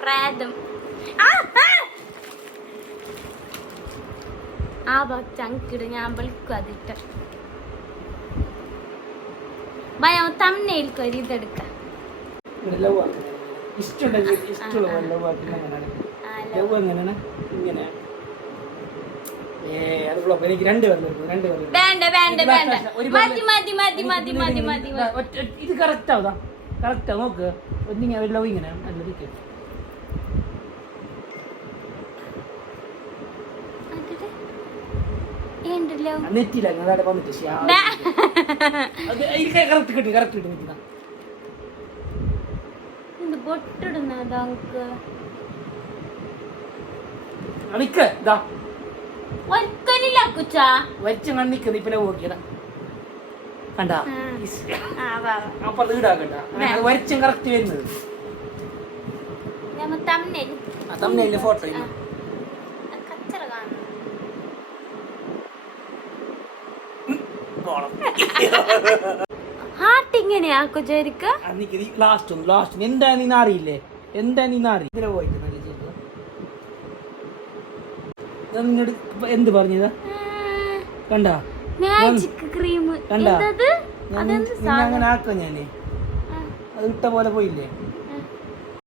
പ്രാതം ആ ചങ്കിട് ഞാൻ വിളിക്കും അതിട്ട് ഭയ തമ്മനയിൽക്കും ഒരു ഇതെടുക്ക വേണ്ട വേണ്ട വേണ്ട മതി മതി മതി മതി മതി മതി ഇത് കറക്റ്റ് ആവുതാ കറക്റ്റാ നോക്ക് ലവ് ഇങ്ങനെ നല്ലതിരിക്കും നെറ്റില്ല നിങ്ങളവിടെ വന്നിട്ട് കറക്റ്റ് കിട്ടി കറക്റ്റ് കിട്ടി നിൽക്കുന്ന വരച്ച് കണ്ണിക്കുന്ന ഇപ്പൊ നോക്കിയതാ കണ്ടാ അപ്പുറത്ത് ഈടാക്കണ്ട വരച്ചും കറക്റ്റ് വരുന്നത് തമ്മില് ഫോട്ടോ ഹാർട്ട് ഇങ്ങനെയാക്കോ ചോദിക്ക ലാസ്റ്റ് എന്താ നീ അറിയില്ലേ എന്താ നീ അറി ഇതിനെ പോയിട്ട് നല്ല നിന്നോട് എന്ത് പറഞ്ഞതാ കണ്ടാ മാജിക് ക്രീം കണ്ടാ അങ്ങനെ ആക്കാം ഞാന് അത് ഇട്ട പോലെ പോയില്ലേ